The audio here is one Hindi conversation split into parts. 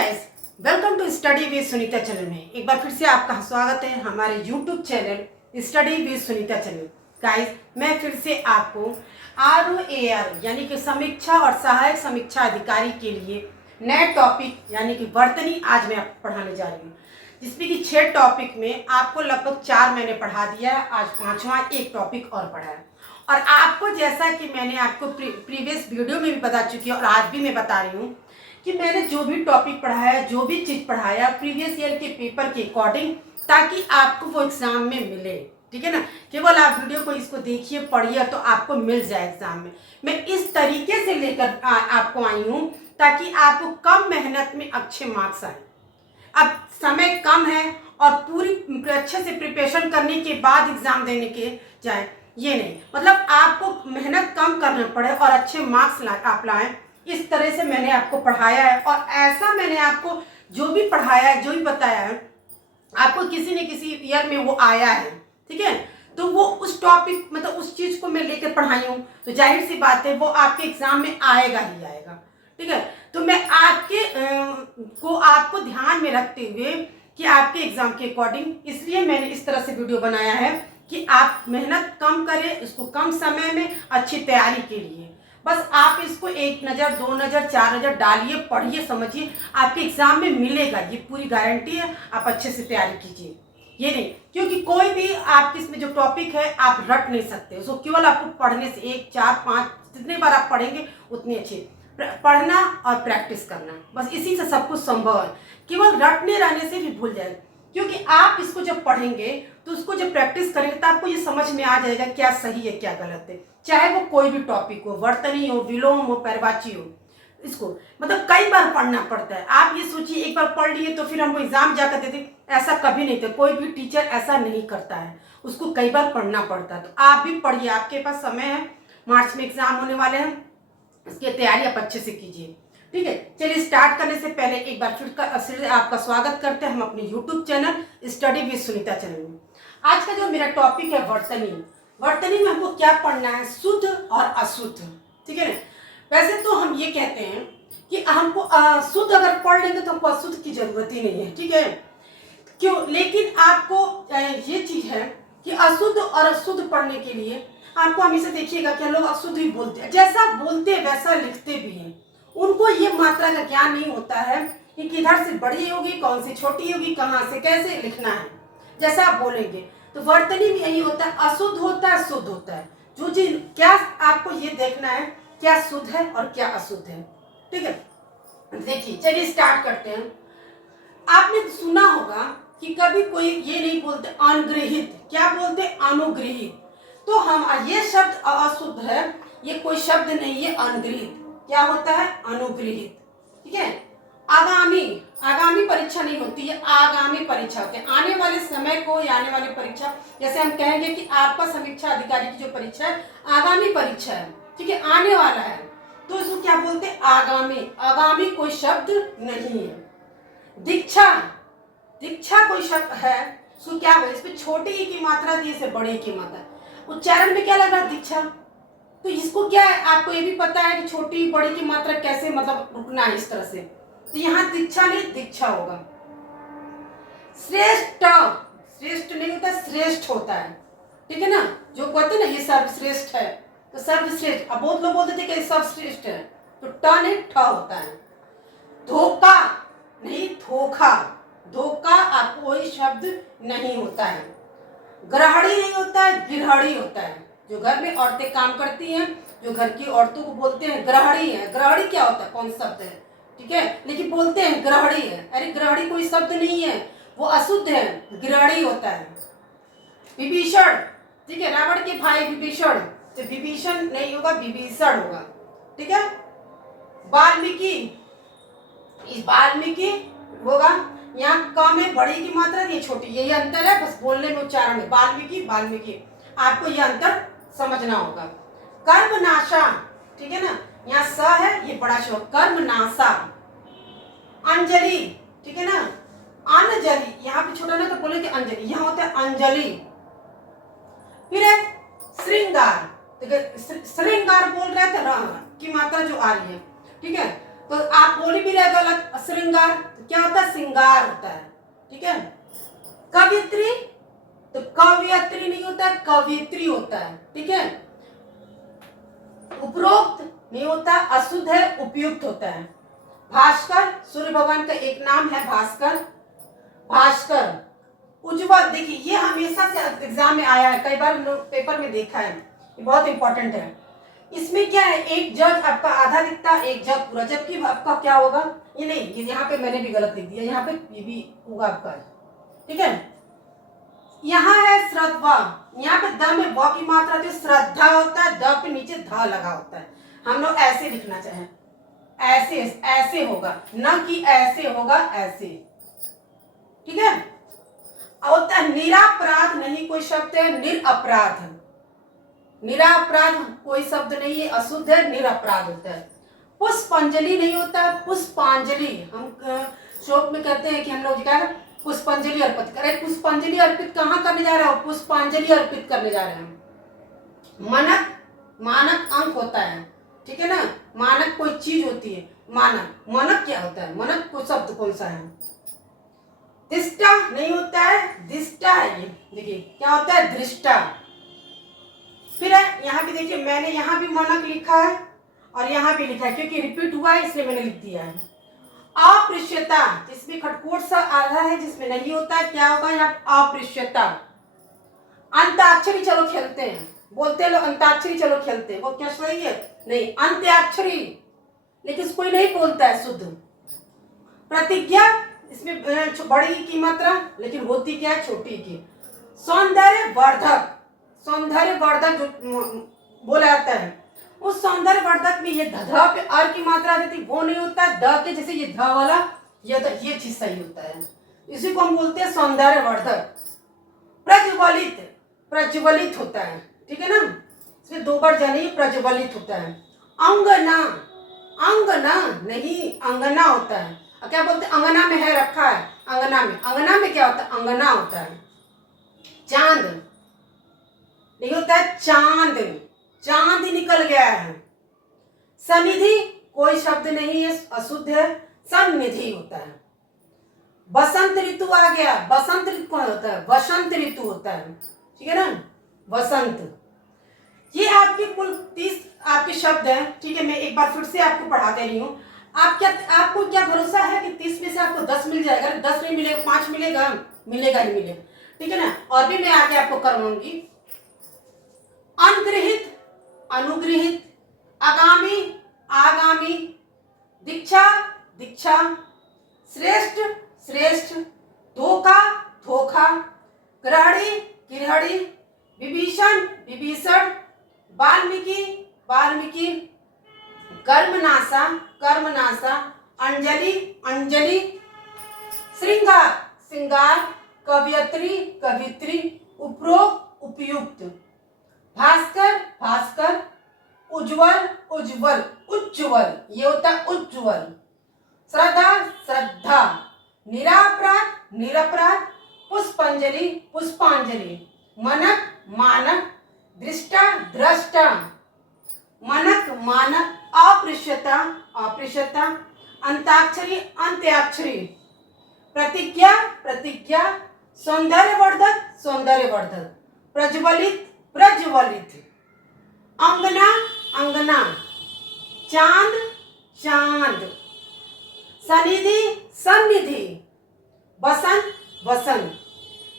Guys, welcome to study with Sunita channel में एक बार फिर से आपका स्वागत है हमारे YouTube channel study with Sunita channel. Guys, मैं फिर से आपको ROAR यानी कि समीक्षा और सहायक समीक्षा अधिकारी के लिए नए टॉपिक यानी कि वर्तनी आज मैं आपको पढ़ाने जा रही हूँ, जिसमें कि 6 टॉपिक में आपको लगभग 4 मैंने पढ़ा दिया है। आज 5वां एक टॉपिक और पढ़ा है। और आपको जैसा कि मैंने आपको प्रीवियस वीडियो में भी बता चुकी हूँ और आज भी मैं बता रही हूँ कि मैंने जो भी टॉपिक पढ़ाया, जो भी चीज़ पढ़ाया प्रीवियस ईयर के पेपर के अकॉर्डिंग, ताकि आपको वो एग्ज़ाम में मिले। ठीक है ना, केवल आप वीडियो को इसको देखिए, पढ़िए तो आपको मिल जाए एग्ज़ाम में। मैं इस तरीके से लेकर आपको आई हूँ ताकि आपको कम मेहनत में अच्छे मार्क्स आए। अब समय कम है और पूरी अच्छे से प्रिपरेशन करने के बाद एग्ज़ाम देने के जाए, ये नहीं, मतलब आपको मेहनत कम करना पड़े और अच्छे मार्क्स आप लाएँ। इस तरह से मैंने आपको पढ़ाया है और ऐसा मैंने आपको जो भी पढ़ाया है, जो भी बताया है, आपको किसी न किसी ईयर में वो आया है। ठीक है, तो वो उस टॉपिक मतलब उस चीज़ को मैं लेकर पढ़ाई हूँ, तो जाहिर सी बात है वो आपके एग्ज़ाम में आएगा ही आएगा। ठीक है, तो मैं आपको ध्यान में रखते हुए कि आपके एग्ज़ाम के अकॉर्डिंग, इसलिए मैंने इस तरह से वीडियो बनाया है कि आप मेहनत कम करें, इसको कम समय में अच्छी तैयारी के लिए। बस आप इसको 1 नज़र 2 नज़र 4 नज़र डालिए, पढ़िए, समझिए, आपके एग्ज़ाम में मिलेगा, ये पूरी गारंटी है। आप अच्छे से तैयारी कीजिए, ये नहीं, क्योंकि कोई भी आपके इसमें जो टॉपिक है आप रट नहीं सकते उसको, केवल आपको पढ़ने से 1 4 5 जितने बार आप पढ़ेंगे उतनी अच्छी पढ़ना और प्रैक्टिस करना, बस इसी से सब कुछ संभव है। केवल रटने रहने से भी भूल जाएगा, क्योंकि आप इसको जब पढ़ेंगे तो उसको जब प्रैक्टिस करेंगे तो आपको ये समझ में आ जाएगा क्या सही है क्या गलत है। चाहे वो कोई भी टॉपिक हो, वर्तनी हो, विलोम हो, पर्यायवाची हो, इसको मतलब कई बार पढ़ना पड़ता है। आप ये सोचिए एक बार पढ़ लिए तो फिर हम एग्जाम जाकर देते, ऐसा कभी नहीं था। कोई भी टीचर ऐसा नहीं करता है, उसको कई बार पढ़ना पड़ता है। तो आप भी पढ़िए, आपके पास समय है, मार्च में एग्जाम होने वाले हैं, इसकी तैयारी आप अच्छे से कीजिए। ठीक है, चलिए स्टार्ट करने से पहले एक बार फिर आपका स्वागत करते हैं हम अपने YouTube channel study with Sunita channel में। आज का जो मेरा टॉपिक है वर्तनी। वर्तनी में हमको क्या पढ़ना है? शुद्ध और अशुद्ध। ठीक है ना, वैसे तो हम ये कहते हैं कि हमको शुद्ध अगर पढ़ लेंगे तो हमको अशुद्ध की जरूरत ही नहीं है। ठीक है, क्यों? लेकिन आपको ये चीज है कि अशुद्ध और अशुद्ध पढ़ने के लिए आपको हमेशा देखिएगा कि लोग अशुद्ध ही बोलते हैं, जैसा बोलते हैं वैसा लिखते भी हैं। उनको ये मात्रा का ज्ञान नहीं होता है कि किधर से बड़ी होगी, कौन सी छोटी होगी, कहाँ से कैसे लिखना है। जैसा आप बोलेंगे तो वर्तनी में यही होता है, अशुद्ध होता है, शुद्ध होता है। जो चीज क्या आपको ये देखना है क्या शुद्ध है और क्या अशुद्ध है। ठीक है, देखिए चलिए स्टार्ट करते हैं। आपने सुना होगा कि कभी कोई ये नहीं बोलते अनुग्रहित, क्या बोलते? अनुग्रहित। तो हम ये शब्द अशुद्ध है, ये कोई शब्द नहीं है। अनुग्रहित क्या होता है? अनुग्रहित। ठीक है, आगामी, आगामी परीक्षा नहीं होती है, आगामी परीक्षा होती है। आने वाले समय को या आने वाली परीक्षा, जैसे हम कहेंगे कि आपका समीक्षा अधिकारी की जो परीक्षा है आगामी परीक्षा है, ठीक है, आने वाला है, तो इसको क्या बोलते हैं? आगामी। आगामी कोई शब्द नहीं है। दीक्षा, दीक्षा कोई शब्द है, सो क्या है? इस पे छोटे ई की मात्रा दी से बड़े की मात्रा। उच्चारण में क्या लग रहा है? दीक्षा। तो इसको क्या है, आपको ये भी पता है कि छोटी बड़ी की मात्रा कैसे मतलब रुकना है इस तरह से, तो यहाँ दीक्षा नहीं दीक्षा होगा। श्रेष्ठ, श्रेष्ठ नहीं होता, श्रेष्ठ होता है। ठीक है ना, जो कहते हैं ना ये सर्वश्रेष्ठ है, तो सर्वश्रेष्ठ। अब बहुत लोग बोलते थे कि सर्वश्रेष्ठ है, तो ट नहीं ठ होता है। धोखा नहीं धोखा, धोखा आपको कोई शब्द नहीं होता है। गृहिणी नहीं होता है, गृहिणी होता है। जो घर में औरतें काम करती हैं, जो घर की औरतों को बोलते हैं गृहिणी है। गृहिणी क्या होता है? कौन शब्द है? ठीक है, लेकिन बोलते हैं गृहिणी है। अरे गृहिणी कोई शब्द नहीं है, वो अशुद्ध है, गृहिणी होता है। विभीषण, ठीक है, रावण के भाई विभीषण, तो विभीषण नहीं होगा, विभीषण होगा। ठीक है, वाल्मीकि, इस वाल्मीकि होगा। यहाँ क में बड़ी की मात्रा, ये छोटी, यही अंतर है बस बोलने में, उच्चारण में। वाल्मीकि, वाल्मीकि, आपको ये अंतर समझना होगा। कर्मनाशा, ठीक है ना, यहाँ स है, ये बड़ा शब्द कर्मनाशा। अंजलि, ठीक है ना, अंजलि, यहाँ पे छोटा ना तो बोले कि अंजलि, यहाँ होता है अंजलि। फिर है श्रृंगार, श्रृंगार बोल रहे थे र की मात्रा जो आ रही है। ठीक है, तो आप बोल भी रहे गलत। श्रृंगार तो क्या होता है? श्रृंगार होता है। ठीक है। कवित्री तो कवयत्री नहीं होता है, कवित्री होता है। ठीक है। उपरोक्त नहीं होता, अशुद्ध है, उपयुक्त होता है। भास्कर सूर्य भगवान का एक नाम है भास्कर। भास्कर। उज्जवल, देखिए ये हमेशा से एग्जाम में आया है, कई बार पेपर में देखा है, ये बहुत इंपॉर्टेंट है। इसमें क्या है, एक जग आपका आधा दिखता है, एक जग पूरा, जबकि आपका क्या होगा, ये नहीं, ये यहाँ पे मैंने भी गलत लिख दिया, यहाँ पे ये भी होगा आपका। ठीक है। यहाँ है श्रद्धा, यहाँ पे द में व की मात्रा जो श्रद्धा होता है, द पे नीचे ध लगा होता है। हम लोग ऐसे लिखना चाहें, ऐसे ऐसे होगा, न कि ऐसे होगा, ऐसे। ठीक है। होता है निरापराध, नहीं कोई शब्द है, निरअपराध। निरापराध कोई शब्द नहीं है, अशुद्ध है, निरअपराध होता है। पुष्पांजलि नहीं होता है, पुष्पांजलि हम श्लोक में कहते हैं कि हम लोग क्या पुष्पांजलि अर्पित करें। पुष्पांजलि अर्पित कहाँ करने जा रहे हो? पुष्पांजलि अर्पित करने जा रहे हैं। मानक, मानक अंक होता है। ठीक है ना। मानक कोई चीज होती है, मानक। मानक क्या होता है? मानक को शब्द कौन सा है? दिष्टा नहीं होता है, दिष्टा है। ये देखिए क्या होता है, दृष्टा। फिर है यहाँ भी देखिए, मैंने यहाँ भी मानक लिखा है और यहाँ भी लिखा है, क्योंकि रिपीट हुआ है इसलिए मैंने लिख दिया है। अप्रियता, जिसमें खटकोट सा आधा है, जिसमें नहीं होता है, क्या होगा यहाँ? अप्रियता। अंताक्षरी चलो खेलते हैं, बोलते हैं लोग अंताक्षरी चलो खेलते हैं, वो क्या सही है? नहीं, अंत्याक्षरी, लेकिन कोई नहीं बोलता है शुद्ध। प्रतिज्ञा, इसमें बड़ी की मात्रा, लेकिन होती क्या है? छोटी की। सौंदर्य वर्धक, सौंदर्य वर्धक जो बोला जाता है, उस सौंदर्य वर्धक में ये ध पे अर की मात्रा देती, वो नहीं होता है। द के जैसे ये ध वाला, ये चीज सही होता है, इसी को हम बोलते हैं सौंदर्य वर्धक। प्रज्वलित, प्रज्वलित होता है। ठीक है ना। इसमें दो बार जानिए, प्रज्वलित होता है। अंगना, अंगना नहीं, अंगना होता है। क्या बोलते हैं? अंगना में है, रखा है अंगना में। अंगना में क्या होता है? अंगना होता है। चांद नहीं होता है, चांद, चांद निकल गया है। सनिधि कोई शब्द नहीं है, अशुद्ध है, सन्निधि होता है। बसंत ऋतु आ गया, बसंत ऋतु कौन होता है? वसंत ऋतु होता है। ठीक है ना। वसंत। ये आपके कुल 30 आपके शब्द हैं। ठीक है। मैं एक बार फिर से आपको पढ़ा दे रही हूँ। आपको क्या भरोसा है कि 30 में से आपको 10 मिल जाएगा? 10 नहीं मिलेगा, 5 मिलेगा, मिलेगा नहीं मिलेगा। ठीक है ना। और भी मैं आगे आपको करवाऊंगी। अनगृहित, अनुगृहित, आगामी, आगामी, दीक्षा, दीक्षा, श्रेष्ठ, श्रेष्ठ, धोखा, धोखा, ग्रहणी, गिरहणी, विभीषण, विभीषण, वाल्मीकि, वाल्मीकि, कर्मनाशा, कर्मनाशा, अंजलि, अंजलि, श्रृंगार, श्रृंगार, कवयत्री, कवित्री, उपरोक्त, उपयुक्त, भास्कर, भास्कर, उज्जवल, उज्जवल, उज्जवल, ये होता है उज्जवल। श्रद्धा, श्रद्धा, निरापराध, निरपराध, पुष्पांजलि, पुष्पांजलि, मनक, मानक, दृष्टा, दृष्टा, मनक, मानक, अप्रियता, अप्रियता, अंताक्षरी, अंत्याक्षरी, प्रतिज्ञा, प्रतिज्ञा, सौंदर्यवर्धक, सौंदर्यवर्धक, प्रज्वलित, प्रज्वलित, अंगना, अंगना, चांद, चांद, सनिधि, सन्निधि, बसंत, बसंत।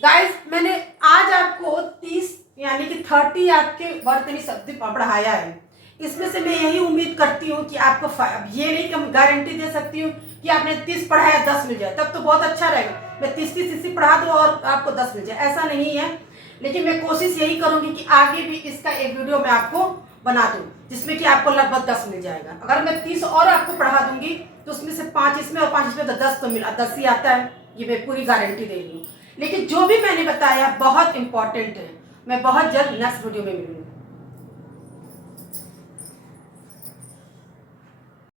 गाइस मैंने आज आपको 30 यानी कि 30 आपके वर्तनी शब्द पढ़ाया है। इसमें से मैं यही उम्मीद करती हूँ कि आपको ये नहीं कि मैं गारंटी दे सकती हूँ कि आपने 30 पढ़ाया 10 मिल जाए, तब तो बहुत अच्छा रहेगा। मैं 30 पढ़ा दूँ और आपको 10 मिल जाए, ऐसा नहीं है। लेकिन मैं कोशिश यही करूँगी कि आगे भी इसका एक वीडियो मैं आपको बना दूँ जिसमें कि आपको लगभग 10 मिल जाएगा। अगर मैं 30 और आपको पढ़ा दूंगी तो उसमें से 5 इसमें और 5 इसमें, तो 10 तो मिला, 10 ही आता है, ये मैं पूरी गारंटी दे रही हूँ। लेकिन जो भी मैंने बताया बहुत इंपॉर्टेंट है। मैं बहुत जल्द नेक्स्ट वीडियो में मिलूंगी।